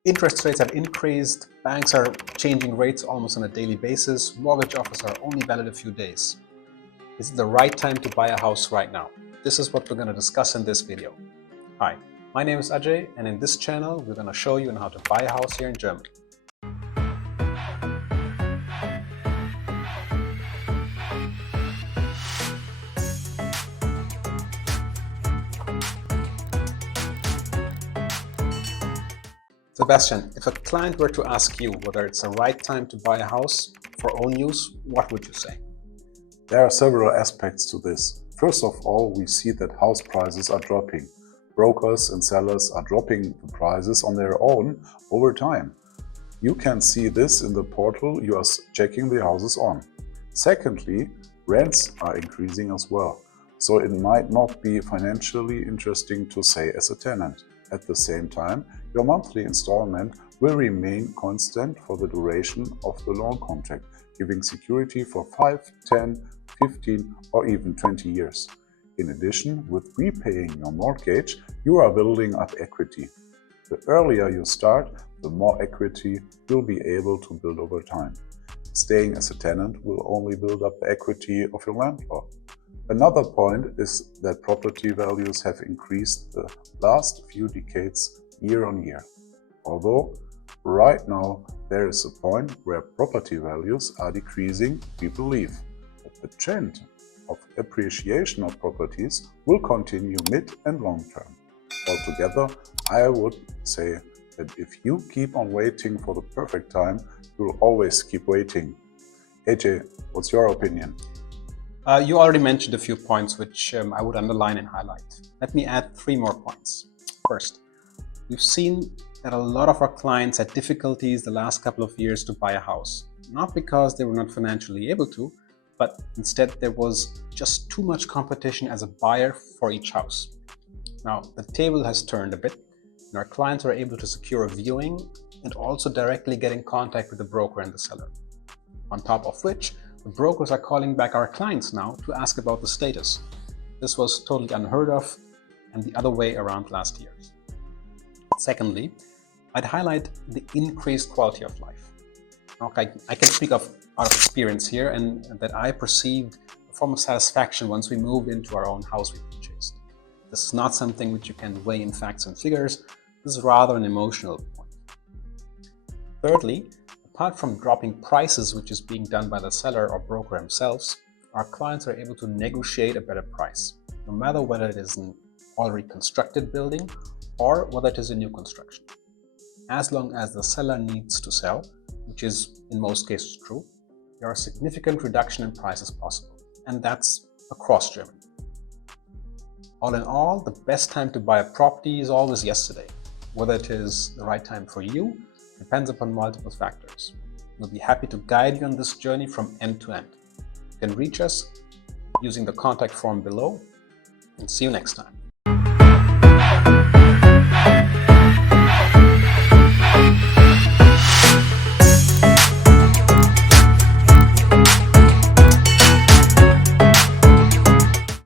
Interest rates have increased, banks are changing rates almost on a daily basis, mortgage offers are only valid a few days. Is it the right time to buy a house right now? This is what we're going to discuss in this video. Hi, my name is Ajay, and in this channel we're going to show you how to buy a house here in Germany. Sebastian, if a client were to ask you whether it's the right time to buy a house for own use, what would you say? There are several aspects to this. First of all, we see that house prices are dropping. Brokers and sellers are dropping the prices on their own over time. You can see this in the portal you are checking the houses on. Secondly, rents are increasing as well, so it might not be financially interesting to stay as a tenant. At the same time, your monthly installment will remain constant for the duration of the loan contract, giving security for 5, 10, 15 or even 20 years. In addition, with repaying your mortgage, you are building up equity. The earlier you start, the more equity you'll be able to build over time. Staying as a tenant will only build up the equity of your landlord. Another point is that property values have increased the last few decades year on year. Although right now there is a point where property values are decreasing, we believe that the trend of appreciation of properties will continue mid and long term. Altogether, I would say that if you keep on waiting for the perfect time, you'll always keep waiting. AJ, what's your opinion? You already mentioned a few points which I would underline and highlight. Let me add 3 more points. First, we've seen that a lot of our clients had difficulties the last couple of years to buy a house. Not because they were not financially able to, but instead there was just too much competition as a buyer for each house. Now, the table has turned a bit, and our clients are able to secure a viewing and also directly get in contact with the broker and the seller. On top of which, the brokers are calling back our clients now to ask about the status. This was totally unheard of and the other way around last year. Secondly, I'd highlight the increased quality of life. Okay, I can speak out of experience here, and that I perceived a form of satisfaction once we moved into our own house we purchased. This is not something which you can weigh in facts and figures. This is rather an emotional point. Thirdly, apart from dropping prices, which is being done by the seller or broker themselves, our clients are able to negotiate a better price, no matter whether it is an already constructed building or whether it is a new construction. As long as the seller needs to sell, which is in most cases true, there are significant reduction in prices possible, and that's across Germany. All in all, the best time to buy a property is always yesterday. Whether it is the right time for you depends upon multiple factors. We'll be happy to guide you on this journey from end to end. You can reach us using the contact form below, and see you next time.